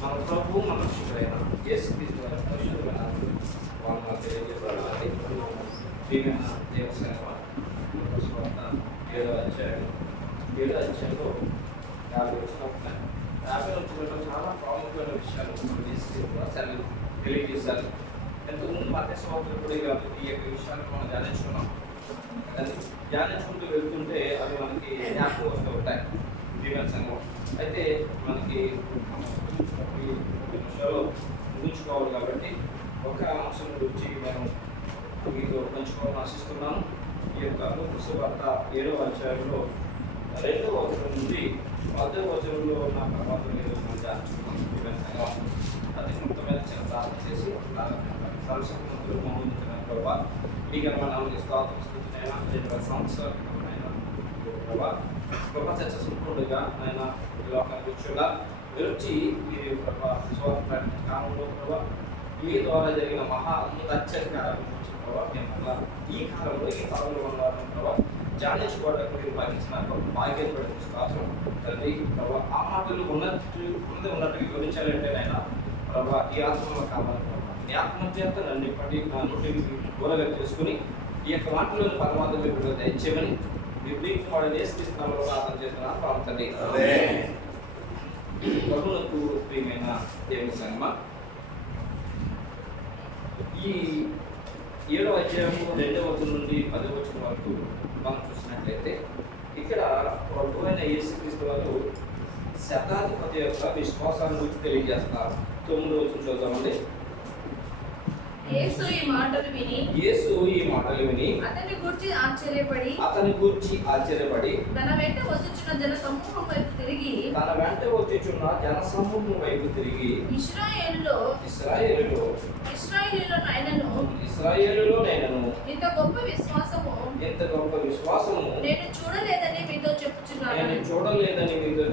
మన ప్రభు మన రక్షకుడైన యేసుక్రీస్తు వారి పరిశుద్ధమైన వాళ్ళు మనకు తెలియజేయబడాలి. ప్రియమైన దేవసేన స్వార్థ 7వ అధ్యాయంలో 50 వచ్చినప్పుడు చాలా ప్రాముఖ్యమైన విషయాలు తెలియజేశారు. ఎంతకుముందు మధ్య సంవత్సరం కూడా ఈ యొక్క విషయాలు మనం ధ్యానించుకున్నాం. ధ్యానించుకుంటూ వెళ్తుంటే అవి మనకి జ్ఞాపకం వస్తూ ఉంటాయి జీవన సంఘం. అయితే మనకి ఈ విషయాలు ముగించుకోవాలి కాబట్టి ఒక అంశం గురించి నేను మీతో పంచుకోవాలని ఆశిస్తున్నాను. ఈ యొక్క సువార్త 7వ అధ్యాయంలో 2వ వచనం నుండి 10వ వచనంలో ఉన్న ప్రభావం మనం ధ్యానించుకున్నాం జీవన సంఘం. అది మొత్తమైన చిన్న ప్రార్థన చేసి సర్వశక్తిమంతులు మహోన్నతమైన ప్రభా ఈ గణనామకి స్తోత్రస్తుతినైనా 2 సంవత్సరాల క్రితమైన ప్రభా గొప్ప చర్చ సంపూర్ణంగా ఆయన ఈ లోకానికి వచ్చేలా వచ్చి మీరు ప్రభా స్వార్థ కాలంలో ప్రభా మీ ద్వారా జరిగిన మహా అద్భుత అత్యధికారాలు ప్రభావ మేము ఈ కాలంలో ఉన్నారని ప్రభావ ధ్యానించుకోవడానికి మీరు భాగ్యించిన భాగ్యం పడిన స్తోత్రం తండ్రి ప్రభావ ఆ మాటలు ఉన్నట్టుగా వివరించాలంటే ఆయన ప్రభావ ఈ ఆత్మలో కావాలి ప్రభావ ఈ ఆత్మ చేత నన్ను ఇప్పటి నా నోటికి గోలగా చేసుకుని ఈ యొక్క మాటలను పరమాత్మ మీరు దయచేయమని నిర్ణయించుకోవడం నేర్పిస్తున్నామని ప్రార్థన చేస్తున్నాను ప్రార్థన. ప్రభువునకు ప్రియమైన దేవుని సంగమా, ఈ 7వ అధ్యాయము 2వ వచనం నుండి 10వ వచనం వరకు మనం చూసినట్లయితే ఇక్కడ ప్రభు అయిన యేసుక్రీస్తు వారు శతాధిపతి యొక్క విశ్వాసాన్ని గురించి తెలియజేస్తున్నారు. 9వ వచనం చూద్దామండి. యేసు ఈ మాటలు విని అతని గూర్చి ఆశ్చర్యపడి తన వెంట వచ్చుచున్న జన సమూహం వైపు తిరిగి ఇశ్రాయేలులో నైనను ఇంత గొప్ప విశ్వాసము నేను చూడలేదని మీతో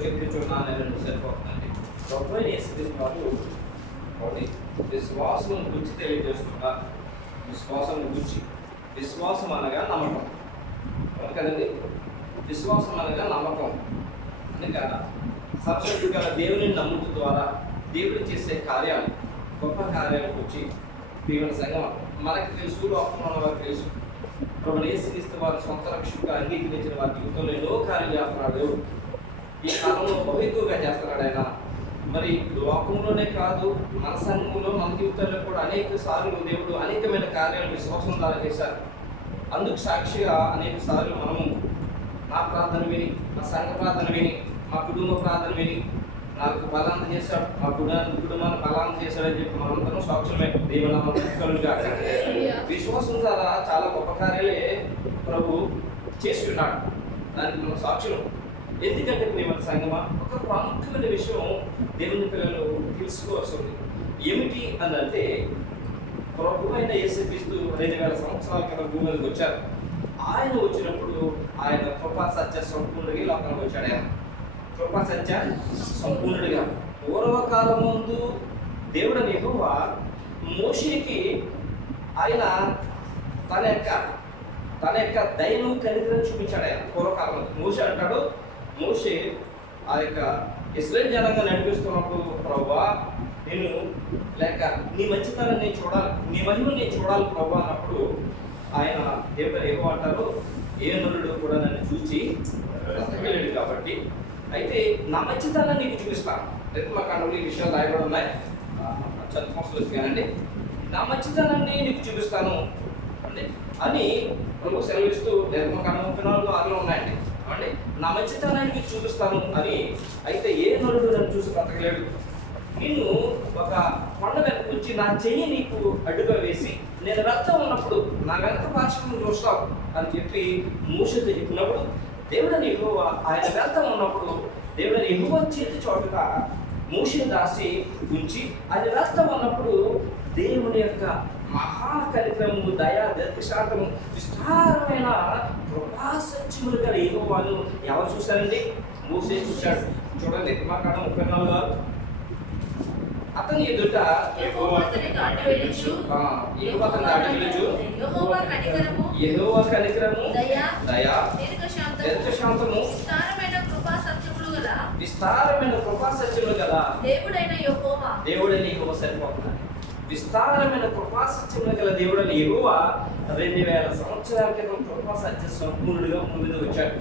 చెప్పుచున్నాను సరిపోతుందండి. గొప్ప విశ్వాసం గురించి తెలియజేస్తున్నారు. విశ్వాసం అనగా నమ్మకం కదండి. విశ్వాసం అనగా నమ్మకం అనగా సరస్వతి గల దేవుని నమ్ముట ద్వారా దేవుడు చేసే కార్యాలు, గొప్ప కార్యాల గురించి దేవుని సంఘం మనకి తెలుసు, లోకంలో ఉన్న వారికి తెలుసు. ప్రభువు యేసుక్రీస్తు వారి సొంత రక్షకుడిగా అంగీకరించిన వారి జీవితంలో ఎన్నో కార్యాలు చేస్తున్నాడు దేవుడు. ఈ కాలంలో బహు ఎక్కువగా చేస్తున్నాడు ఆయన. మరి లోకంలోనే కాదు, మన సంఘంలో మన జీవితాల్లో కూడా అనేక సార్లు దేవుడు అనేకమైన కార్యాలు విశ్వాసం ద్వారా చేశారు. అందుకు సాక్షిగా అనేక సార్లు మనము నా ప్రార్థన విని, నా సంఘ ప్రార్థన విని, మా కుటుంబ ప్రార్థన విని నాకు బలాన్ని చేశాడు, మా కుటుంబాన్ని బలాన్ని చేశాడని చెప్పి మనందరం సాక్షులమే. దేవునిగా విశ్వాసం ద్వారా చాలా గొప్ప కార్యాలే ప్రభు చేస్తున్నాడు. దానికి మనం సాక్షులు. ఎందుకంటే ప్రేమ సంగమా, ఒక ప్రాముఖ్యమైన విషయం దేవుని పిల్లలు తెలుసుకోవాల్సింది ఏమిటి అని అంటే, ప్రభు అయిన యేసుక్రీస్తు 2000 సంవత్సరాల క్రితం భూమి మీదకి వచ్చారు. ఆయన వచ్చినప్పుడు ఆయన కృపా సత్య సంపూర్ణుడిగా లోకానికి వచ్చాడు. ఆయన కృపా సత్య సంపూర్ణుడిగా. పూర్వకాలం ముందు దేవుడు యెహోవా మోషేకి ఆయన తన యొక్క దయను కనికరం చూపించాడు. ఆయన పూర్వకాలం మోషే అంటాడు, మోషే ఆ యొక్క ఇశ్రాయేలు జనంగా నడిపిస్తున్నప్పుడు ప్రభువా నేను లేక నీ మంచితనాన్ని నేను చూడాలి, నీ మహిమను నేను చూడాలి ప్రభువా అన్నప్పుడు ఆయన దేవుడు యెహోవా అంటారు, ఏ నరుడు కూడా నన్ను చూసి బ్రతకలేడు కాబట్టి అయితే నా మంచితనాన్ని నీకు చూపిస్తాను. నిర్మకాండంలో ఈ విషయాలు రాయబడి ఉన్నాయి, చదువుకోవాలండి. నా మంచితనాన్ని నీకు చూపిస్తాను అని ప్రభు సెలవిస్తూ నిర్మకాండం 34:6 ఉన్నాయండి. అంటే నా మంచితనానికి చూపిస్తాను అని. అయితే ఏ నరుడు నన్ను చూసి బ్రతకలేడు. నిన్ను ఒక కొండ వెనక నుంచి నా చెయ్యి నీకు అడ్డుగా వేసి నేను వెళ్తా ఉన్నప్పుడు నా వెనక పార్శ్వం చూస్తావు అని చెప్పి మోషేతో చెప్పినప్పుడు, దేవుడని యెహోవా ఆయన వెళ్తా ఉన్నప్పుడు దేవుడని యెహోవా చేతి చోటుగా మోషే దాసి ఉంచి ఆయన వెళ్తా ఉన్నప్పుడు దేవుని యొక్క మహాకరిక్రము, దయా, దీర్ఘశాంతము, విస్తారమైన కృపాసత్యములు గల యెహోవాను ఎవరు చూశారండి? మోషే చూశాడు. చూడండి నిర్మాకాండం 34 అతని ఎదుట యెహోవా దాటి వెలుచు యెహోవా కనికరము, దయా, దీర్ఘశాంతము, విస్తారమైన కృపా సత్యములు గల దేవుడైన యెహోవా దేవుడని యెహోవా సరిపోతున్నాడు. విస్తారమైన కృపాసత్యములు గల దేవుడని యెహోవా 2000 సంవత్సరాల క్రితం కృపాసత్య సంపూర్ణుడిగా భూమి మీదకి వచ్చాడు.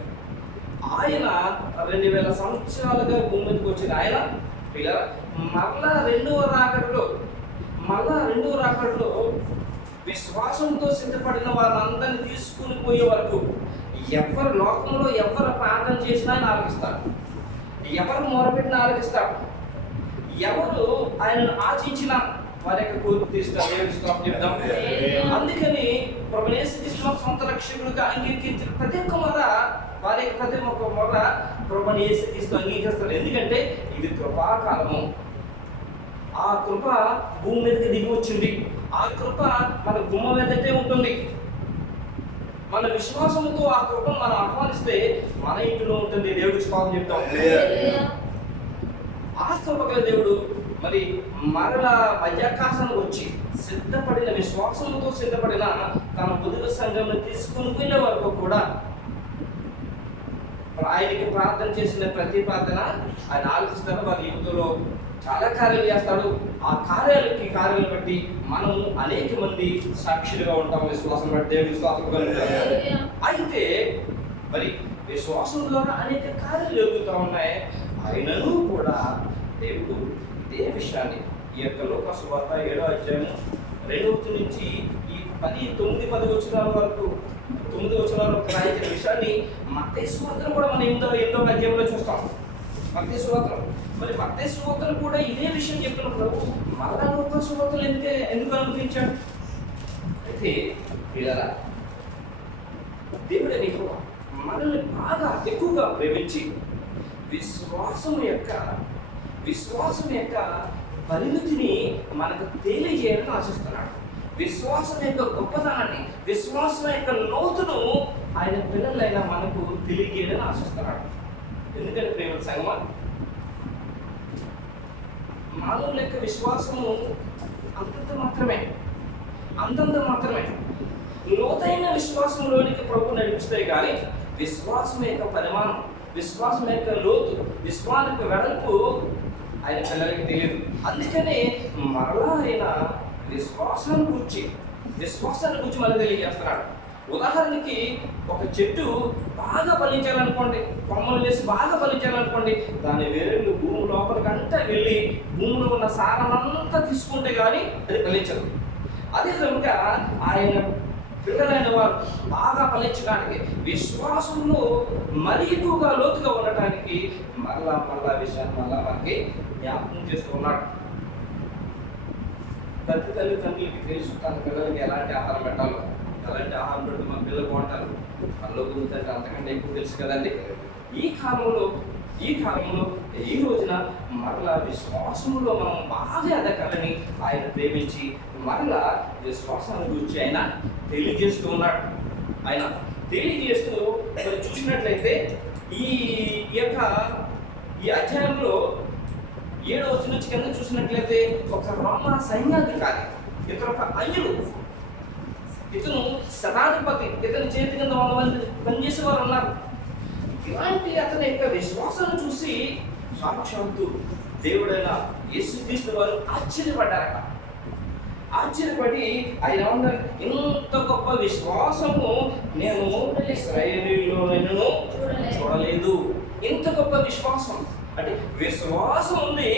ఆయన 2000 సంవత్సరాలుగా భూమి మీదకి వచ్చిన ఆయన మళ్ళా రెండవ రాకడలో విశ్వాసంతో సిద్ధపడిన వాళ్ళందరినీ తీసుకుని పోయే వరకు ఎవరు లోకంలో ఎవరు ప్రార్థన చేసినా ఆయన ఆలకిస్తాడు, ఎవరు మొరపెట్టినా ఆలకిస్తాడు, ఎవరు ఆయనను ఆశించినా వారి యొక్క కోరిక తీస్తారు. చెప్తాం. అందుకని ప్రభువు యేసుక్రీస్తును సొంత రక్షకుడిగా అంగీకరించిన ప్రతి ఒక్క మొర, వారి యొక్క ప్రతి ఒక్క మొర ప్రభువు యేసుక్రీస్తు అంగీకరిస్తారు. ఎందుకంటే ఇది కృపాకాలము. ఆ కృప భూమి మీదకి దిగి వచ్చింది. ఆ కృప మన గుమ్మ మీదటే ఉంటుంది. మన విశ్వాసంతో ఆ కృపను మనం ఆహ్వానిస్తే మన ఇంటిలో ఉంటుంది. దేవుడికి స్తోత్రం చెప్తాం. ఆ కృప గల దేవుడు మరి మరలా మధ్యాకాశానికి వచ్చి సిద్ధపడిన విశ్వాసంతో సిద్ధపడిన తన పొదుగు సంఘంలో తీసుకుని పోయిన వరకు కూడా ఆయనకి ప్రార్థన చేసిన ప్రతి ప్రార్థన ఆయన ఆలోచిస్తాడు. వారి యువతలో చాలా కార్యాలు చేస్తాడు. ఆ కార్యాలను బట్టి మనము అనేక మంది సాక్షులుగా ఉంటాం. విశ్వాసం బట్టి దేవుడి స్తోత్రం. అయితే మరి విశ్వాసం ద్వారా అనేక కార్యాలు జరుగుతూ ఉన్నాయి. ఆయనను కూడా దేవుడు ఇదే విషయాన్ని ఈ యొక్క లోక సువార్త 7వ అధ్యాయం 2వ నుంచి ఈ 9-10 వచనాల వరకు 9 వచనాల వరకు రాయించిన విషయాన్ని మత్తయి సువార్తను కూడా మనం 8వ అధ్యాయంలో చూస్తాం. మత్తయి సువార్త మరి మత్తయి సువార్తను కూడా ఇదే విషయం చెప్పినప్పుడు మరలా లోక సువార్తలు ఎందుకు అనుమతించాడు? అయితే పిల్లరా, దేవుడు నీకు మనల్ని బాగా ఎక్కువగా ప్రేమించి విశ్వాసం యొక్క పరిమితిని మనకు తెలియజేయాలని ఆశిస్తున్నాడు. విశ్వాసం యొక్క గొప్పతనాన్ని, విశ్వాసం యొక్క లోతును ఆయన పిల్లలైన మనకు తెలియజేయాలని ఆశిస్తున్నాడు. ఎందుకంటే ప్రేమ సంగమా, మానవుల యొక్క విశ్వాసము అంతంత మాత్రమే. లోతైన విశ్వాసంలోనికి ప్రభు నడిపిస్తాయి కానీ విశ్వాసం యొక్క పరిమాణం, విశ్వాసం యొక్క లోతు, విశ్వాసం యొక్క వెడల్పు ఆయన పిల్లలకి తెలియదు. అందుకనే మరలా ఆయన విశ్వాసాన్ని గురించి మళ్ళీ తెలియజేస్తున్నాడు. ఉదాహరణకి ఒక చెట్టు బాగా ఫలించాలనుకోండి, కొమ్మలు వేసి బాగా ఫలించాలనుకోండి, దాని వేరేళ్ళు భూమి లోపలికంతా వెళ్ళి భూమిలో ఉన్న సారమంతా తీసుకుంటే కానీ అది ఫలించదు. అదే కనుక ఆయన పిల్లలైన వారు బాగా ఫలించడానికి, విశ్వాసంలో మరీ ఎక్కువగా లోతుగా ఉండటానికి మరలా విషయాన్ని మనకి జ్ఞాపకం చేస్తూ ఉన్నాడు. ప్రతి తల్లిదండ్రులకి తెలుసు తన పిల్లలకి ఎలాంటి ఆహారం పెట్టాలో, ఎలాంటి ఆహారం పెడితే మన పిల్లలు బాగుంటారు, మనలో గురించి అంతకంటే ఎక్కువ తెలుసు కదండి. ఈ కాలంలో ఈ రోజున మరలా విశ్వాసంలో మనం బాగా ఎదగాలని ఆయన ప్రేమించి మరలా విశ్వాసాన్ని గురించి ఆయన తెలియజేస్తూ ఉన్నాడు. ఆయన తెలియజేస్తూ మరి చూసినట్లయితే ఈ అధ్యాయంలో 7వ వచనం నుంచి కింద చూసినట్లయితే ఒక రోమా సైన్యాధికారి, ఇతను ఒక అన్యుడు, ఇతను శతాధిపతి, ఇతని చేతి కింద 100 మంది పనిచేసేవారు ఉన్నారు. ఇలాంటి అతని యొక్క విశ్వాసాన్ని చూసి సాక్షాత్తు దేవుడైన యేసుక్రీస్తు వారు ఆశ్చర్యపడి ఆయన ఇంత గొప్ప విశ్వాసము నేను ఇశ్రాయేలీయులలో చూడలేదు. ఇంత గొప్ప విశ్వాసం అంటే విశ్వాసం ఉంది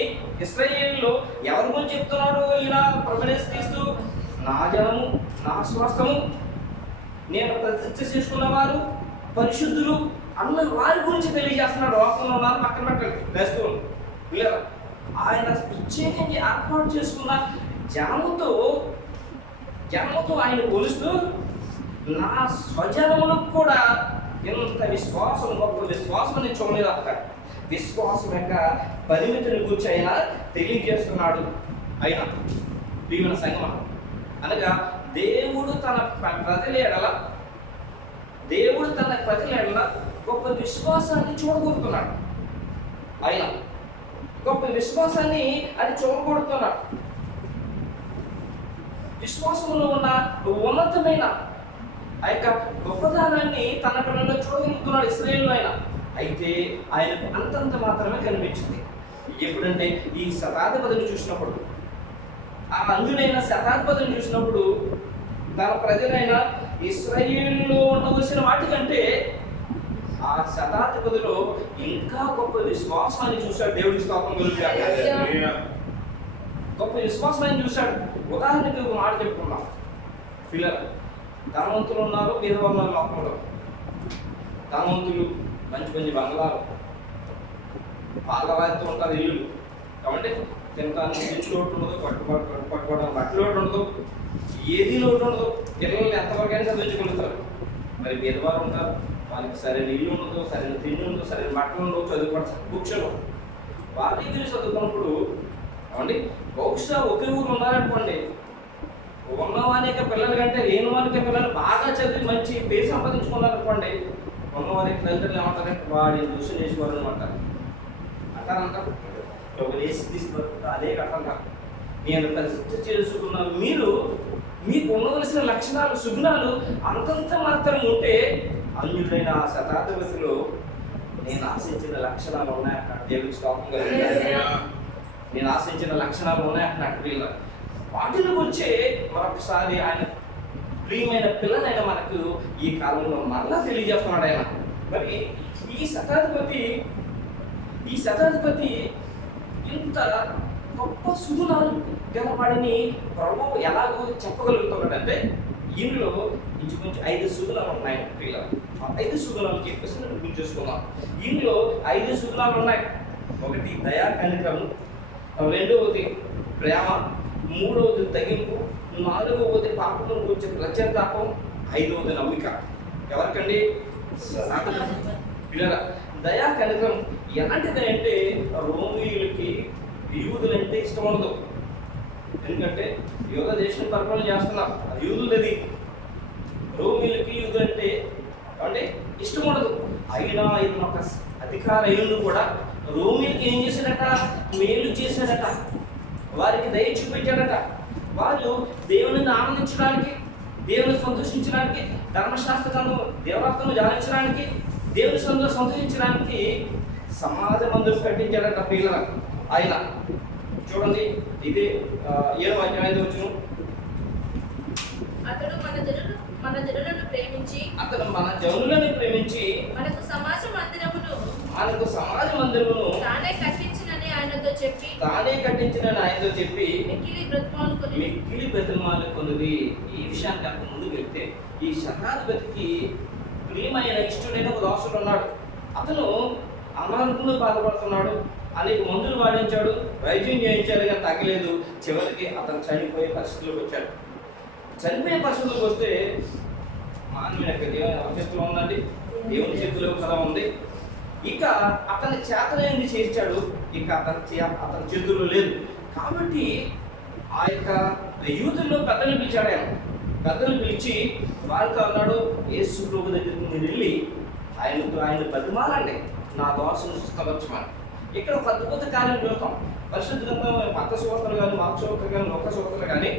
ఇశ్రాయేలీయులలో. ఎవరి గురించి చెప్తున్నాడు ఈయన? ప్రభువు యేసుక్రీస్తు నా జనము, నా స్వాస్థము, నేను ప్రతిష్ఠ చేసుకున్నవారు, పరిశుద్ధులు అన్న వారి గురించి తెలియజేస్తున్నాడు. లోకంలో ఉన్నారు, పక్కన పెట్టండి క్రైస్తవులు. ఆయన ప్రత్యేకించి ఏర్పాటు చేసుకున్న జనముతో ఆయన పోలుస్తూ నా స్వజనములకు కూడా ఎంత విశ్వాసం, గొప్ప విశ్వాసం నేను చూడలేదు. అక్కడ విశ్వాసం యొక్క పరిమితిని గురించి ఆయన తెలియజేస్తున్నాడు. ఆయన ప్రియమైన సంగమం అనగా దేవుడు తన ప్రజల ఎడల గొప్ప విశ్వాసాన్ని చూడగొడుతున్నాడు. ఆయన గొప్ప విశ్వాసాన్ని అది చూడగొడుతున్నాడు. విశ్వాసంలో ఉన్న ఉన్నతమైన ఆ యొక్క గొప్పతనాన్ని తన పిల్లల్లో చూడగలుగుతున్నాడు ఇశ్రాయేలు ఆయన. అయితే ఆయనకు అంతంత మాత్రమే కనిపించింది. ఎప్పుడంటే ఈ శతాధిపతిని చూసినప్పుడు, ఆ అంజుడైన శతాధిపతిని చూసినప్పుడు తన ప్రజలైన ఇశ్రాయేలులో ఉండవలసిన వాటికంటే ఆ శతాధిపతిలో ఇంకా గొప్ప విశ్వాసాన్ని చూశాడు. దేవుడికి స్తోత్రం కలుగుగాక. గొప్ప విశ్వాసాన్ని చూశాడు. ఉదాహరణకి ఒక మాట చెప్పుకున్నాం. పిల్లలు ధనవంతులు ఉన్నారు, బీదవాళ్ళు ఉన్నారు లోకంలో. ధనవంతులు మంచి మంచి బంగ్లాలు, పాలవారితో ఉంటారు ఇల్లులు. కాబట్టి తినడానికి ఇంటి లోటు ఉండదు, పట్టుకోవడం బట్టలు లోటు ఉండదు, ఏది లోటు ఉండదు. పిల్లల్ని ఎంతవరకైనా చదివించగలుగుతారు. మరి బీదవారు ఉంటారు, వాళ్ళకి సరైన ఇల్లు ఉండదు, సరైన తిండి ఉండదు, సరైన బట్టలు ఉండవు, చదువుకోవడం కూర్చోను. వాళ్ళ ఇల్లు చదువుకున్నప్పుడు అవండి బహుశా ఒకే ఊరు ఉన్నారనుకోండి, ఉన్నవానికి పిల్లల కంటే లేని వారికి పిల్లలు బాగా చదివి మంచి పేరు సంపాదించుకున్నారనుకోండి, ఉన్నవారికి తల్లిదండ్రులు ఏమంటారంటే వాడిని చూసి చేసేవారు అంటారు. అంటారంటారు ఒక వేసి తీసుకుంటారు, అదే కట్టంటారు. నేను పరిస్థితి చేసుకున్నాను. మీకు ఉండవలసిన లక్షణాలు, సుగుణాలు అంతంత మాత్రం ఉంటే అన్యుడైన ఆ శతాధిపతిలో నేను ఆశించిన లక్షణాలు ఉన్నాయంటాడు. దేవుడికి స్తోత్రం కలుగుగాక. నేను ఆశించిన లక్షణాలు ఉన్నాయంటున్నాడు. వీళ్ళ వాటిని గురించే మరొకసారి ఆయన ప్రియమైన పిల్లలైన మనకు ఈ కాలంలో మరలా తెలియజేస్తున్నాడు ఆయన. మరి ఈ శతాధిపతి ఇంత గొప్ప సుగుణాలు గలవాడిని ప్రభువు ఎలాగో చెప్పగలుగుతున్నాడంటే, ఇందులో ఇంచుకొంచెం 5 సుగుణాలు ఉన్నాయి పిల్లలు. ఆ 5 సుగుణాలు చెప్పేసి నేను చూసుకున్నాం. ఇందులో 5 సుగుణాలు ఉన్నాయి. ఒకటి దయా కనికరం, రెండవది ప్రేమ, మూడవది తగ్గింపు, నాలుగవది పాపం గురించి ప్రత్యేతాపం, 5వది నమ్మిక. ఎవరికండి? పిల్లల దయా కనికరం ఎలాంటిది అంటే రోమీయులకి యూదులంటే ఇష్టం ఉండదు. ఎందుకంటే యూద దేశం పరిపాలన చేస్తున్నారు, అది యూదులది. రోమీయులకి యూదులంటే అంటే ఇష్టం ఉండదు. అయినా ఇది ఒక అధికార అయ్యుండు కూడా రోమీయులకి ఏం చేశాడట? మేలు చేశాడట, వారికి దయ చూపించాడట. వారు దేవుని ఆనందించడానికి, దేవుని సంతోషించడానికి, ధర్మశాస్త్రం దేవరాత్మను ధ్యానించడానికి, దేవుని సంతోషించడానికి సమాజ మందిరం కట్టించాడట పిల్లలకు ఆయన. చూడండి, ఇది 7వ అధ్యాయం వచ్చును. అతడు మన జనులను ప్రేమించి మనకు సమాజ మందిరమును తానే కట్టించినని ఆయనతో చెప్పి మిక్కిలి బ్రతిమాలుకొనిరి. ఈ విషయానికి అంత ముందుకు వెళ్తే, ఈ శతాధిపతికి ప్రియమైన ఇష్టడైన ఒక దాసుడు ఉన్నాడు. అతను అనారోగ్యంతో బాధపడుతున్నాడు. అనేక మందులు వాడించాడు, వైద్యం చేయించాడు, కానీ తగ్గలేదు. చివరికి అతను చనిపోయే పరిస్థితులకు వచ్చాడు. చనిపోయే పరిస్థితులకు వస్తే మానవుని యొక్క దేవుని ఎవరి చేతిలో ఉందండి? దేవుని చేతిలో కదా ఉంది. ఇక అతని చేతనైంది చేయించాడు, ఇక అతని చేతుల్లో లేదు. కాబట్టి ఆ యొక్క యూదుల్లో పెద్దలు పిలిచాడు ఆయన. పెద్దలు పిలిచి వారితో అన్నాడు, యేసు ప్రభు దగ్గరికి మీరు వెళ్ళి ఆయన బతిమాలండి, నా దోషను సుస్థపరచమని. ఇక్కడ ఒక అద్భుత కార్యం చూస్తాం. పరిశుద్ధ గ్రంథం మత్త సువార్తలు కానీ, మార్కు సువార్తలు కానీ, లూకా సువార్తలు కానీ,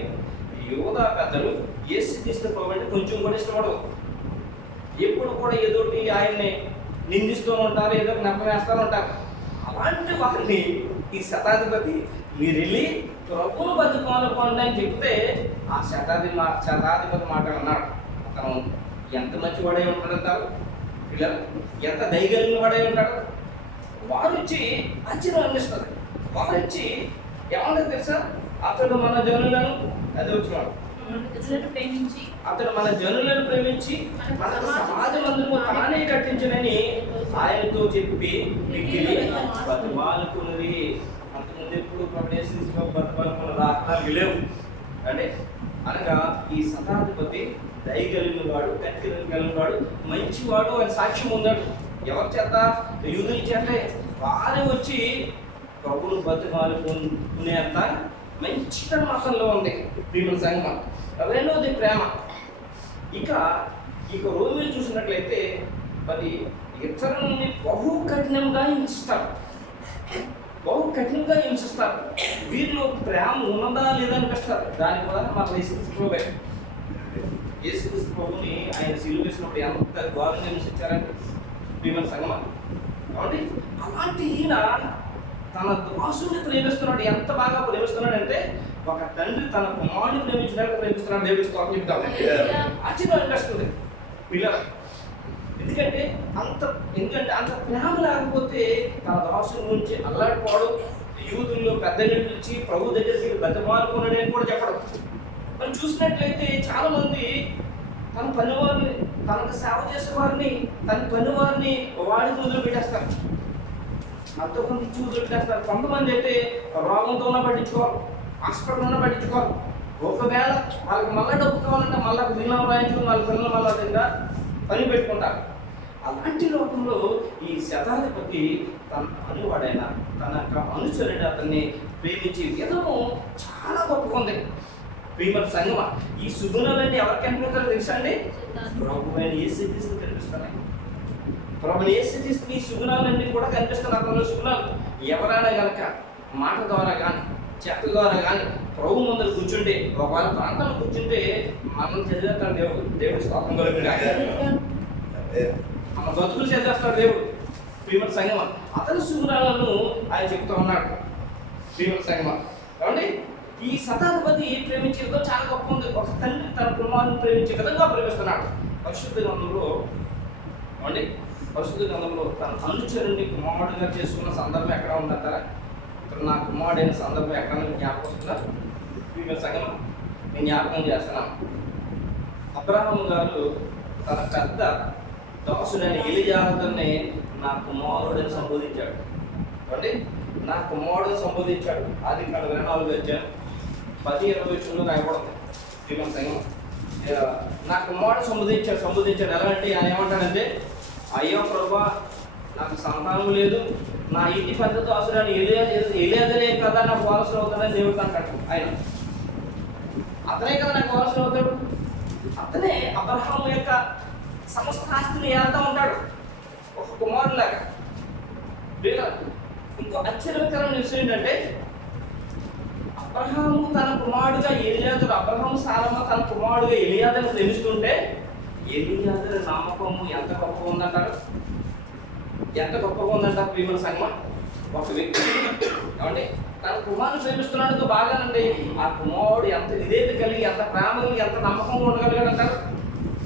యూదా పెద్దలు యేసు తీసుకుపోవాలంటే కొంచెం కూడా ఇష్టపడవు. ఎప్పుడు కూడా ఏదోటి ఆయన్ని నిందిస్తూ ఉంటారు, ఏదో నెప్పం వేస్తూ ఉంటారు. అలాంటి వారిని ఈ శతాధిపతి మీరు వెళ్ళి ప్రభువును బతుకోవాలనుకోండి అని చెప్తే ఆ శతాధిపతి మాట అన్నాడు. అతను ఎంత మంచివాడై ఉంటాడంటారు పిల్లలు, ఎంత దయగలిగిన వాడై ఉంటాడు. వారు వచ్చి ఆశ్చర్యం అనిపిస్తుంది. వారు వచ్చి ఏమంటారు తెలుసా? అతడు మన జనులను అతడు మన జనులను ప్రేమించి మనకు సమాజ మందిరము తానే కట్టించనని ఆయనతో చెప్పి మిక్కిలి బతిమాలుకున్నది. అంతకుముందు ఎప్పుడు బతిమాలుకున్న రాష్ట్రాలు లేవు అంటే అనగా ఈ శతాధిపతి దయగలిగిన వాడు, కనికరం వాడు, మంచివాడు అని సాక్ష్యం ఉన్నాడు. ఎవరి చేత? యూదుల చేత. వారే వచ్చి ప్రభువును బతిమాలుకునేంత మంచితనం అతనిలో ఉంది ప్రియమైన సంఘం. రెండవది ప్రేమ. ఇక రోమీయులు చూసినట్లయితే మరి ఇతరులని బహు కఠినంగా హింసిస్తారు. వీరిలో ప్రేమ ఉన్నదా లేదా అనిపిస్తారు. దాని కూడా మన యేసుక్రీస్తు ప్రభుని ఆయన సిలువ వేసినప్పుడు ఎంత ఘోరంగా హింసించారంటే ప్రియమైన సంఘం. కాబట్టి అలాంటి ఈయన తన దాసుని ప్రేమిస్తున్నాడు. ఎంత బాగా ప్రేమిస్తున్నాడంటే ఒక తండ్రి తన కుమారుని ప్రేమించినట్టు ప్రేమిస్తున్నాడు. దేవుడికి స్తోత్రం చెప్తాం. ఆశ్చర్యం అనిపిస్తుంది పిల్లలు. ఎందుకంటే అంత ప్రేమ లేకపోతే తన దాసుని గురించి అల్లాడిపోవడం, యూదుల్లో పెద్దలు పిలిచి ప్రభు దగ్గరికి బతిమాలుకున్నాడు అని కూడా చెప్పడం. మనం చూసినట్లయితే చాలా మంది తన పనివారిని, తనకు సేవ చేసే వారిని, తన పనివారిని వాడికి వదిలి పెట్టేస్తారు, అంతో కొంత ఇచ్చి వదిలి పెట్టేస్తారు. కొంతమంది అయితే రోగంతో ఉన్న పట్టించుకోవాలి, హాస్పిటల్లో పట్టించుకోవాలి. ఒకవేళ వాళ్ళకి మళ్ళీ డబ్బు కావాలంటే మళ్ళీ దినం రాయించుకుని వాళ్ళ పిల్లలు మళ్ళీ దగ్గర పని పెట్టుకుంటారు. అలాంటి లోకంలో ఈ శతాధిపతి తన అనువాడైన తన యొక్క అనుచరుడు అతన్ని ప్రేమించే విధము చాలా గొప్పగా ఉంది. ప్రియమైన సంగమా, ఈ సుగుణాలన్నీ ఎవరికి కనిపిస్తారో తెలుసా అండి? ప్రభువైన యేసుక్రీస్తు కనిపిస్తున్నాయి. ప్రభువైన యేసుక్రీస్తుకి ఈ సుగుణాలన్నీ కూడా కనిపిస్తున్నాయి. అతనిలో సుగుణాలు ఎవరైనా కనుక మాట ద్వారా కానీ చేత ద్వారా కానీ ప్రభు ముందర కూర్చుంటే, ఒకవేళ ప్రాంతంలో కూర్చుంటే మనం చదివేస్తాడు దేవుడు స్తోత్రం కలుగుతుంది. మన బతుకులు చదివేస్తాడు దేవుడు. ప్రియమైన సంగమా, అతని సుగుణాలను ఆయన చెప్తూ ఉన్నాడు. ప్రియమైన సంగమా, కాబట్టి ఈ శతాధిపతి ప్రేమించే విధం చాలా గొప్ప ఉంది. ఒక తండ్రి తన కుమారుని ప్రేమించే విధంగా ప్రేమిస్తున్నాడు. పరిశుద్ధ గ్రంథంలో తన అనుచరుని కుమారుడిగా చేసుకున్న సందర్భం ఎక్కడ ఉందంటారా? ఇక్కడ నా కుమారుడైన సందర్భం ఎక్కడ జ్ఞాపకం వస్తుందా? ప్రియమైన సంగమా, నేను జ్ఞాపకం చేస్తున్నాను. అబ్రహాము గారు తన పెద్ద దాసుడైన ఎలీయాజరుని నా కుమారుడిని సంబోధించాడు. అంటే నా కుమారుడిని సంబోధించాడు. ఆదికాండం 24:10-20 రాయబడింది. ప్రియమైన సంగమా, నా కుమారుడు సంబోధించాడు. ఎలా అంటే ఆయన ఏమంటాడంటే, అయ్యో ప్రభా, నాకు సంతానం లేదు, నా ఇంటి పెద్ద దాసుడని ఎలియాజరే కదా నాకు వారసుడు అవుతాడని దేవుడు అంటాడు. ఆయన అతనే కదా నాకు వారసుడు అవుతాడు. అతనే అబ్రహాము యొక్క సమస్త ఆస్తిని ఏళ్తా ఉంటాడు, ఒక కుమారులాగా. ఇంకో ఆశ్చర్యకరమైన విషయం ఏంటంటే, అబ్రహాము తన కుమారుడుగా ఎలియాజరు, అబ్రహాము సారమ్మ తన కుమారుడుగా ఎలియాజరుని ప్రేమిస్తుంటే ఎలియాజరు నమ్మకము ఎంత గొప్పగా ఉందంటారు? ఎంత గొప్పగా ఉందంటారు? ప్రియమైన సంగమా, ఒక వ్యక్తి ఏమంటే తన కుమారుని ప్రేమిస్తున్నాడు బాగానండి, ఆ కుమారుడు ఎంత విధేయత కలిగి, ఎంత ప్రేమ కలిగి, ఎంత నమ్మకంగా ఉండగలిగాడు అంటారు.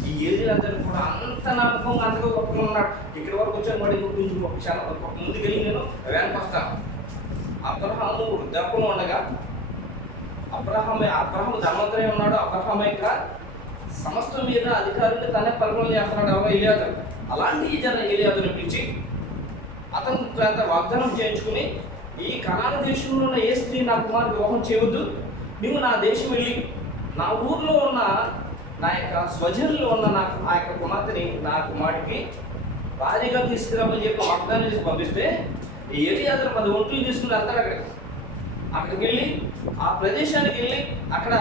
ఈ ఎలియాజరు కూడా అంత నమ్మకంగా, అంతగా గొప్పగా ఉన్నాడు. ఇక్కడి వరకు వచ్చాను వాడి కొంచెం ఒక క్షణం ముందుకెళ్ళి నేను వెనక్కి వస్తాను. అబ్రహాము వృద్ధాప్యంలో ఉండగా అబ్రహాము ధర్మంతరే ఉన్నాడు. అబ్రహాము యొక్క సమస్తం మీద అధికారులు తనే పరిపాలన చేస్తున్నాడు ఎలియాజరు. అలాంటి ఎలియాజరుని పిలిచి అతను వాగ్దానం చేయించుకుని, ఈ కనాను దేశంలో ఉన్న ఏ స్త్రీ నా కుమారుడు వివాహం చేయవద్దు, నువ్వు నా దేశం వెళ్ళి నా ఊర్లో ఉన్న నా యొక్క స్వజనుల్లో ఉన్న ఆ యొక్క కుమార్తెని నా కుమారుడికి భార్యగా తీసుకురామని చెప్పి వాగ్దానం చేసి పంపిస్తే ఎలియాజరు 10 ఒంట్లు తీసుకుని వెళ్తాడు. అక్కడికి వెళ్ళి ఆ ప్రదేశానికి వెళ్ళి అక్కడ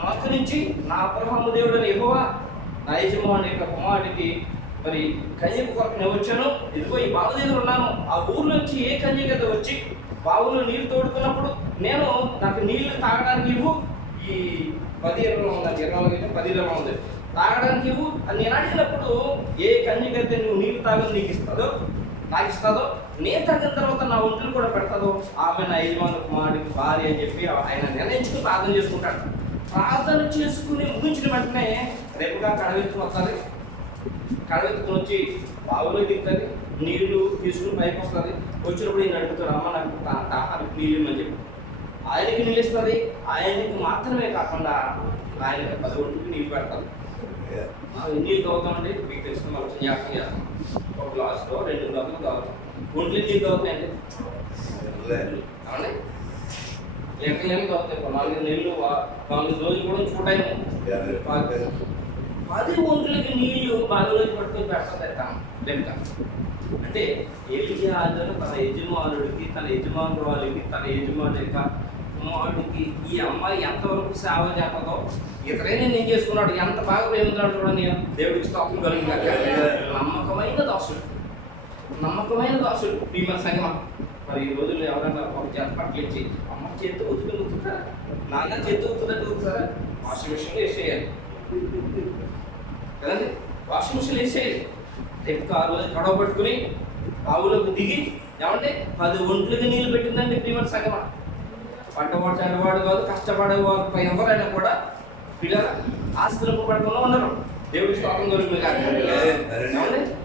మోకరించి, నా అబ్రహాము దేవుడని యెహోవా నా యజమాని యొక్క కుమారుడికి మరి కన్యక కొరకు నేను వచ్చాను, ఇదిగో ఈ బావి దగ్గర ఉన్నాను. ఆ ఊరు నుంచి ఏ కన్యక వచ్చి బావులో నీళ్లు తోడుకున్నప్పుడు నేను నాకు నీళ్లు తాగడానికి ఇవ్వు, ఈ 10-20 ఉందండి, 10-20 ఉంది, తాగడానికి ఇవ్వు అని నేను అడిగినప్పుడు ఏ కన్యకైతే నువ్వు నీళ్లు తాగని నాకు ఇస్తుందో, నేను తగ్గిన తర్వాత నా ఒంట్లు కూడా పెడతాదో ఆమె నా యజమాని కుమారుడికి భార్య అని చెప్పి ఆయన నిర్ణయించుకుని ప్రార్థన చేసుకుంటాడు. ప్రార్థన చేసుకుని ముగించిన వెంటనే రేపుగా కడవెత్తుకుని వస్తుంది. కడవెత్తుకుని వచ్చి బావులో దిగుతుంది, నీళ్లు తీసుకుని పైకి వస్తుంది. వచ్చినప్పుడు ఈయన అడుగుతాడు, అమ్మ నాకు తాహానికి నీళ్ళు ఇమ్మని చెప్పి ఆయనకి నీళ్ళు ఇస్తుంది. ఆయనకి మాత్రమే కాకుండా ఆయనకి 10 ఒంటికి నీళ్ళు పెడతారు. నీళ్ళు తాగుతామండి, మీకు తెలిసిన మనం జ్ఞాపకం చేస్తాం. ఒక గ్లాసులో 2 గ్లాసులు తాగుతాం. ఒంట్లు నీళ్ళు తాగుతాయండి, అవునండి, ఎక్కడ తాగుతాయి. 4 నెలలు 4 రోజులు కూడా చూడాము. 10 ఒంట్లకి నీళ్లు బావిలోకి పట్టుకొని పెడతాం లెక్క. అంటే ఎలియాజరు తన యజమానుడికి, తన యజమానురాలికి, తన యజమాని యొక్క కుమారుడికి ఈ అమ్మాయి ఎంతవరకు సేవ చేస్తుందో ఇతరైనా నేను చేసుకున్నాడు. ఎంత బాగా ప్రేమిస్తున్నాడు చూడండి. దేవుడికి స్తోత్రం కలిగింది. నమ్మకమైన దాసుడు ప్రియమైన సంగమా. మరి ఈ రోజుల్లో ఎవరైనా ఒక చేత పట్లు ఇచ్చి అమ్మ చేతి ఉతుకుతారా, నాన్న చేతి ఉతుకుతారా? వాషింగ్ మిషన్లో వేసేయాలి కదండి, వాషింగ్ మిషన్ వేసేయాలి. రేపు ఆ రోజు గొడవ పట్టుకుని ఆవులోకి దిగి ఏమంటే 10 ఒంట్లకి నీళ్ళు పెట్టిందండి ప్రియమైన సంగమా. పట్టవాడు చనివాడు కాదు, కష్టపడేవారు ఎవరైనా కూడా పిల్లల ఆశ్రమపడకుండా ఉండరు. దేవుడి స్తోత్రం దొరుకుతుంది కాదు.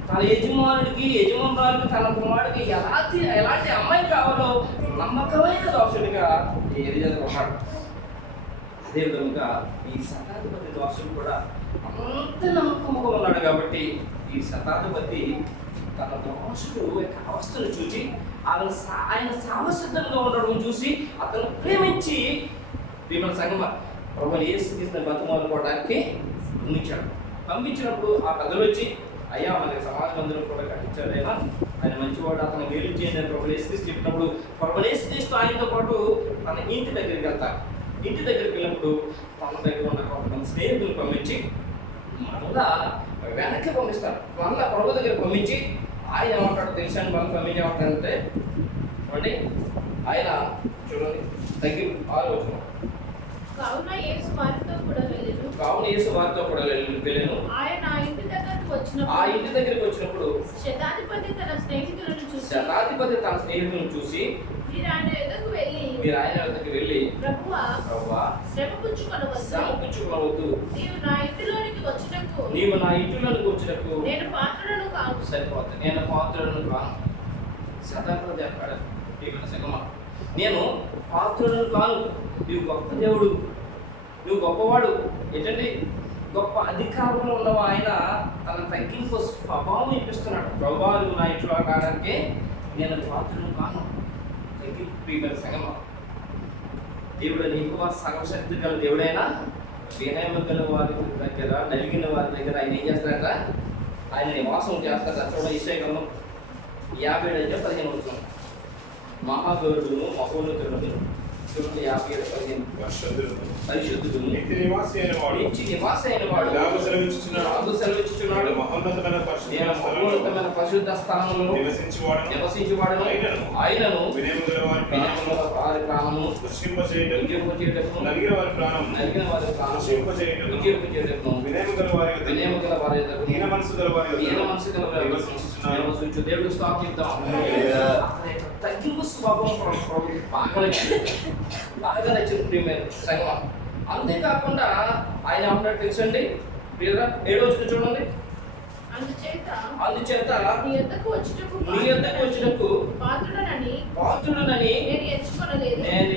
తన యజమానురాలకు తన కుమారుడికి ఎలాంటి అమ్మాయి కావాలో నమ్మకమైన దోషుడిగా ఎలియజరు ఉన్నాడు. అదేవిధంగా ఈ శతాధిపతి దోషుడు కూడా అంత నమ్మకంగా ఉన్నాడు. కాబట్టి ఈ శతాధిపతి తన దోషుడు యొక్క అవస్థను చూసి ఆయన సామసిద్ధంగా ఉండడం చూసి అతను ప్రేమించి భీమన సంగమ ప్రభుని యేసుక్రీస్తుని బతిమాలుకోవడానికి పంపించినప్పుడు ఆ పెద్దలు వచ్చి, అయ్యా మనకి సమాజ మందిరం కూడా కట్టించాడైనా, ఆయన మంచివాడు, అతను వేలు చేయండి అని ప్రభుని యేసుక్రీస్తు చెప్పినప్పుడు ప్రభుని యేసుక్రీస్తు ఆయనతో పాటు తన ఇంటి దగ్గరికి వెళ్తారు. ఇంటి దగ్గరికి వెళ్ళినప్పుడు తన దగ్గర ఉన్న కొంతమంది స్నేహితులు పంపించి మళ్ళా వెనక్కి పంపిస్తారు. మళ్ళా ప్రభు దగ్గర పంపించి ఆయన ఏమంటాడు తెలుసండి, మనం పంపించేమంటాడంటే అండి ఆయన చూడండి దగ్గర ఆలోచన. కావున యేసు వారితో కూడా వెళ్ళెను. ఆయన ఆ ఇంటి దగ్గరికి వచ్చినప్పుడు శతాధిపతి తన స్నేహితులను చూసి మీరు ఆయన ఎదుకు వెళ్ళి ప్రభువా శ్రమ పుచ్చుకొనవద్దు, నీవు నా ఇంటిలోనికి వచ్చినప్పుడు నేను పాత్రను కాను. సరిపోతుంది, నేను పాత్రను కాను. శతాధిపతి చెప్పాడు, నేను పాత్రను కాను. నువ్వు గొప్ప దేవుడు, నువ్వు గొప్పవాడు. ఏంటండి గొప్ప అధికారంలో ఉన్నవా ఆయన తన తగ్గింపు స్వభావం ఇప్పిస్తున్నాడు. ప్రభావాలు నా ఇంట్లో కావడానికి నేను పాత్రను కాను. తగ్గింపు సంగమ దేవుడు నీకు సర్వశక్తి గల దేవుడైనా వినయము గల వారి దగ్గర, నలిగిన వారి దగ్గర ఆయన ఏం చేస్తాడట, ఆయన నివాసం చేస్తాడట. చూడండి యెషయా గ్రంథం 57:15 వస్తుంది. మహాగౌరుడును మహోన్నతుడును చూడండి 57:15 పరిశుద్ధుడు నిత్య నివాసి అయిన వాడు నాకు సెలవిచ్చుచున్నాడు. మహోన్నతమైన పరిశుద్ధ స్థానంలో నివసించువాడు ఆయనను వినయము గల వారి ప్రాణము నలిగిన వారి ప్రాణం వినయము గల వారి హీన మనసు గల వారి నివసించు. దేవుడు స్థాపిద్దాం. తగ్గింపు స్వభావం బాగా నచ్చింది ప్రియమైన సంగమం. అంతేకాకుండా ఆయన ఏమంటాడు తెలుసండి, 7వ వచనం చూడండి. అందుచేత నీ యొద్దకు వచ్చినప్పుడు పాత్రుడనని నేను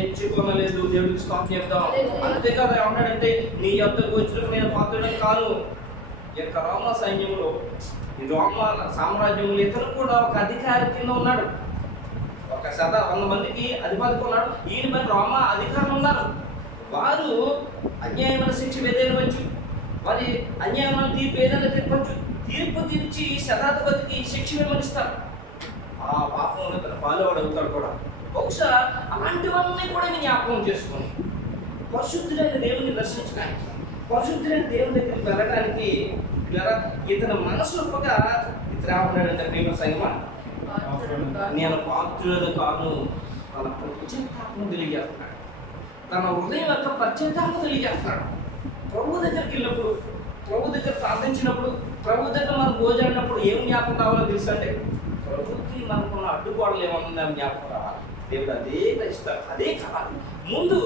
ఎంచుకోనలేదు. దేవుడికి స్తోత్రం చెప్తాం. అంతేకాదు ఏమంటాడంటే నీ యొద్దకు వచ్చినప్పుడు నేను పాత్రుడని కాను. ఈ యొక్క రోమ సైన్యంలో, ఈ రోమ సామ్రాజ్యంలో ఇతను కూడా ఒక అధికారి కింద ఉన్నాడు. 100 మందికి అధిపతిగా ఉన్నాడు. ఈయన పైన రోమా అధికారులు ఉన్నారు. వారు అన్యాయమైన శిక్ష వేదేయవచ్చు, వారి అన్యాయమైన తీర్పు ఏదైనా తీర్పచ్చు. తీర్పు తీర్చి శతాధిపతికి శిక్ష విమర్శిస్తారు. ఆ పాపంలో తన పాలువాడు అవుతాడు కూడా. బహుశా అలాంటివన్నీ కూడా నేను జ్ఞాపకం చేసుకుని పరిశుద్ధుడైన దేవుని దర్శించడానికి, పరిశుద్ధుడైన దేవుని దగ్గరికి వెళ్ళడానికి ఇతని మనసులో కూడా ఇతర ఉన్నాడంటే ప్రేమ సంగమా, నేను పాత్రులను కాను. తన పశ్చాత్తాపం తెలియజేస్తున్నాడు, తన హృదయం యొక్క పశ్చాత్తాపం తెలియజేస్తున్నాడు. ప్రభు దగ్గరికి వెళ్ళినప్పుడు, ప్రభు దగ్గర ప్రార్థించినప్పుడు, ప్రభు దగ్గర మనం భోజనప్పుడు ఏం జ్ఞాపకం రావాలో తెలుసండి, ప్రభుకి మనకున్న అడ్డుకోవడం ఏమన్నా జ్ఞాపకం రావాలి. దేవుడు అదే ఇస్తారు, అదే కావాలి. ముందు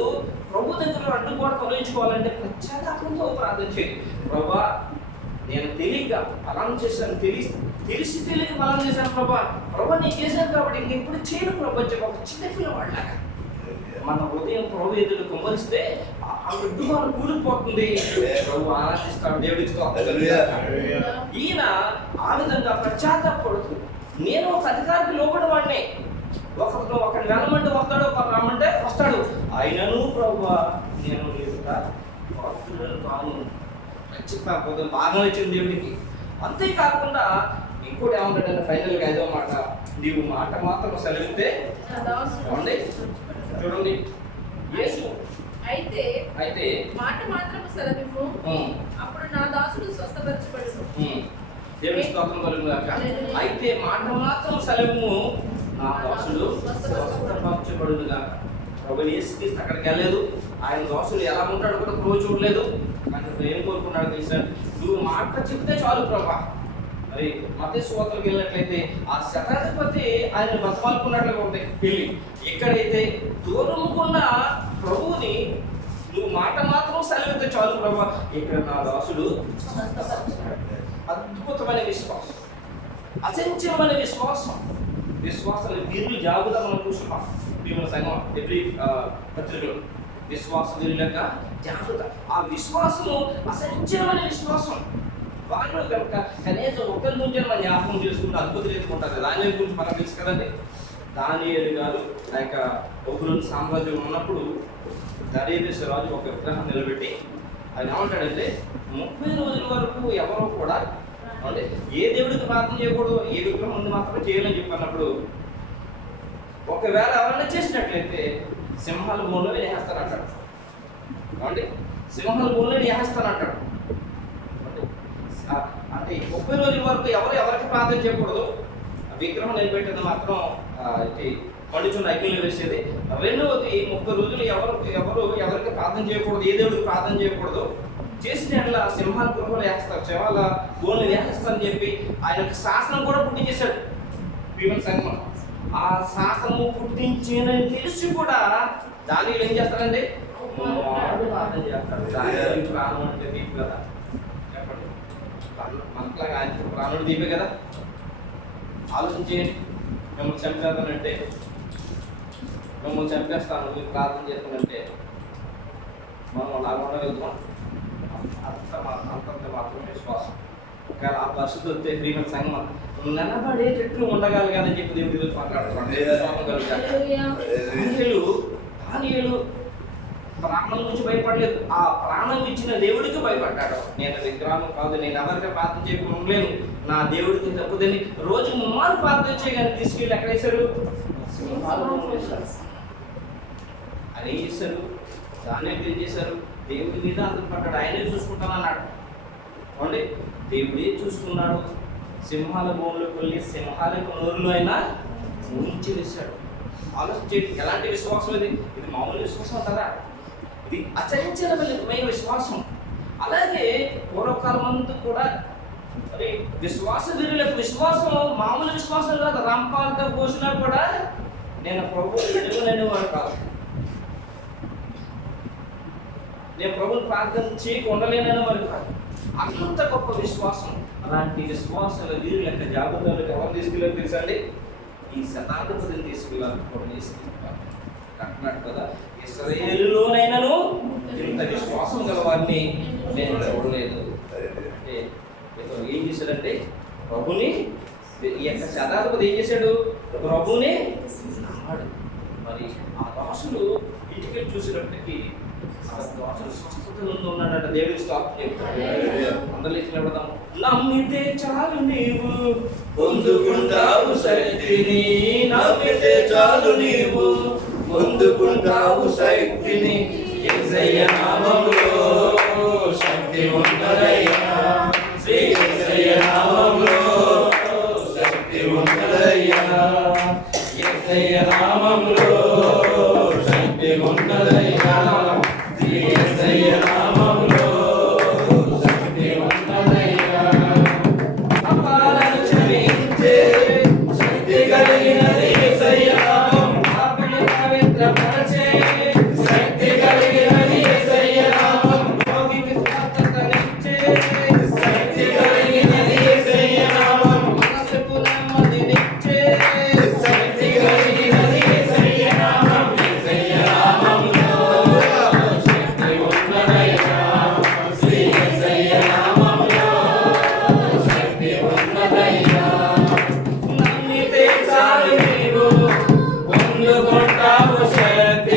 ప్రభు దగ్గర అడ్డుకోవడం తొలగించుకోవాలంటే పశ్చాత్తాపంతో ప్రార్థించేది. ప్రభా నేను తెలియక బలం చేశాను, తెలిసి తెలియక బలం చేశాను ప్రభా నేను చేశాను కాబట్టి ఇంకెప్పుడు చేయను ప్రభు అని చెప్పి ఒక చిన్న పిల్లవాళ్ళగా మన హృదయం ప్రభు ఎదురు కుమ్మరిస్తే ఆ విడ్డుమానం కూలిపోతుంది. ప్రభు ఆనందిస్తాడు. దేవుడికి ఈయన ఆ విధంగా పశ్చాత్తాపడుతుంది. నేను ఒక అధికారికి లోబడి వాడిని, ఒకరిని వెళ్ళమంటే వస్తాడు, ఒకరు రామంటే వస్తాడు. అయినను ప్రభు నేను కాను. ఖచ్చితంగా బాగా వచ్చింది దేవుడికి. అంతేకాకుండా ఇంకోటి ఏమంటాడంటే ఫైనల్గా 5వ మాట, నీవు మాట మాత్రం సెలవిస్తే చూడండి యేసు అయితే మాట మాత్రం సెలవివ్వు, అప్పుడు నా దాసుడు స్వస్థపరచబడును. దేవుని స్తోత్రం కలుగుగాక. అయితే మాట మాత్రం సెలవు, నా దాసుడు స్వస్థపరచబడును గాక. ప్రభు యేసుక్రీస్తు అక్కడికి వెళ్ళలేదు. ఆయన దాసుడు ఎలా ఉంటాడు కూడా ప్రభు చూడలేదు. కానీ ఏం కోరుకున్నాడు తెలుసా, నువ్వు మాట చెప్తే చాలు ప్రభా, మరి మత్తయి సువార్తలకు వెళ్ళినట్లయితే ఆ శతాధిపతి ఆయన బతమాలుకున్నట్లుగా ఉంది పెళ్లి. ఎక్కడైతే దూరముకున్న ప్రభువుని నువ్వు మాట మాత్రం సెలవితే చాలు ప్రభు, ఇక్కడ నా దాసుడు అద్భుతమైన విశ్వాసం, అచంచలమైన విశ్వాసం, విశ్వాసాలు వీరులు జాబితా మనం చూస్తున్నాం. భీముల సంఘం ఎవ్రీ పత్రికలో విశ్వాస వీరుల యొక్క జాబితా. ఆ విశ్వాసము అసంచలమైన విశ్వాసం. వాళ్ళు కనుక కనీసం ఒకరి నుంచి మనం జ్ఞాపకం చేసుకుంటే అద్భుతం ఎదుర్కొంటారు. దానియేలు గురించి మనకు తెలుసు కదండి. దానియేలు గారు ఆ యొక్క బబులోను సామ్రాజ్యం ఉన్నప్పుడు దరియవేశ రాజు ఒక విగ్రహం నిలబెట్టి ఆయన ఏమంటాడంటే 30 రోజుల వరకు ఎవరో కూడా అంటే ఏ దేవుడికి ప్రార్థన చేయకూడదు, ఏ విగ్రహం ముందు మాత్రం చేయాలని చెప్పినప్పుడు ఒకవేళ ఎవరైనా చేసినట్లయితే సింహాల భూమిలో వేసేస్తానంటాడు. అంటే సింహాల భూమిలో వేసేస్తానంటాడు. అంటే 30 రోజుల వరకు ఎవరికి ప్రార్థన చేయకూడదు, విగ్రహం నిలబెట్టేది మాత్రం పండుచున్న అగ్నిలో వేసేది. రెండవది 30 రోజులు ఎవరికి ప్రార్థన చేయకూడదు, ఏ దేవుడికి ప్రార్థన చేయకూడదు, చేసిన సింహాల గృహంలో వేస్తారు, శవాల గోళ్ళు వేస్తారని చెప్పి ఆయన శాసనం కూడా పుట్టించేశాడు భీమల సంఘం. ఆ శాసనము పుట్టించేనని తెలిసి కూడా దానిలో ఏం చేస్తారండి, ప్రార్థన చేస్తారు. దాని ప్రాణం అంటే దీపు కదా, చెప్పండి, మనట్లాగా ఆయన ప్రాణుడు దీపే కదా. ఆలోచించేయండి, మిమ్మల్ని చంపేస్తానంటే, మిమ్మల్ని చంపేస్తాను మీరు ప్రార్థన చేస్తానంటే మనం లాగా వెళ్తాం. అంతంత మాత్రమే విశ్వాసం. కానీ ఆ పరిస్థితి వస్తే ప్రియమైన సంఘం నిలబడేటట్లు ఉండగలగాలని చెప్పి దేవుడి గురించి మాట్లాడుతున్నాడు. దానియేలు ప్రాణం నుంచి భయపడలేదు, ఆ ప్రాణం ఇచ్చిన దేవుడికి భయపడ్డాడు. నేను విగ్రహం కాదు, నేను ఎవరికి ప్రార్థన చేయలేను, నా దేవుడికి తప్పుదని రోజు ముమ్మారు ప్రార్థన చేయగానే తీసుకెళ్ళి ఎక్కడ వేశారు, అని చేశారు. దాన్ని ఏం చేశారు, దేవుడి మీద ఆధారపడ్డాడు, ఆయనే చూసుకుంటానన్నాడు. అవునండి, దేవుడే చూసుకున్నాడు. సింహాల భూమిలోకి వెళ్ళి సింహాలకు నోరులో అయినా ఉంచి వేశాడు. ఆలోచించేది ఎలాంటి విశ్వాసం ఇది, ఇది మామూలు విశ్వాసం కదా, ఇది అచంచలమైన విశ్వాసం. అలాగే పూర్వకాలం అంతా కూడా మరి విశ్వాస వీరులకు విశ్వాసం మామూలు విశ్వాసం కాదు. రంపాలతో పోసినా కూడా నేను ప్రభు ఎదుగుననేవాడు కాదు, నేను ప్రభుని ప్రార్థన చేయకుండలేనని వారు కాదు. అంత గొప్ప విశ్వాసం. అలాంటి విశ్వాసాల వీరుల యొక్క జాబితాలకు ఎవరు తీసుకెళ్ళారు తెలుసండి, ఈ శతాధిపతిని తీసుకెళ్ళాలి, అంటున్నాడు కదా. ఇశ్రాయేలులోనైనాను ఇంత విశ్వాసం గల వారిని నేను చూడలేదు. అంటే ఏం చేశాడంటే ప్రభుని, ఈ యొక్క శతాధిపతి ఏం చేశాడు, ప్రభుని నమ్మాడు. మరి ఆ దాసుడు ఇంటికి చూసినప్పటికీ ఆ దాసుడు స్వస్థతలో ఉన్నాడట. దేవుడికి స్తోత్రం చెప్తాడు. అందరూ ఇచ్చినప్పుడు నమ్మితే చాలు నీవు పొందుకుంటావు శక్తిని, నమ్మితే చాలు నీవు పొందుకుంటావు శక్తిని, యేసయ్య నామములో శక్తి ఉన్నదయ్యా, శ్రీ యేసయ్య నామములో శక్తి ఉన్నదయ్యా, యేసయ్య నామములో శక్తి ఉన్నదయ్యా, శ్రీ యేసయ్య నామములో శక్తి ఉన్నదయ్యా. అపాలను క్షమించే శక్తి కలిగినది యేసయ్య నామం, పాపిని పవిత్రపరచే శక్తి కలిగినది యేసయ్య నామం, రోగికి స్వస్థతనిచ్చే శక్తి కలిగినది యేసయ్య నామం, మనసుకు నెమ్మదినిచ్చే శక్తి కలిగినది యేసయ్య నామం, యేసయ్య నామములో శక్తి ఉన్నదయ్యా, శ్రీ యేసయ్య నామములో శక్తి ఉన్నదయ్యా. నమ్మితే చాలు నీవు పొందుకుంటావు శక్తి,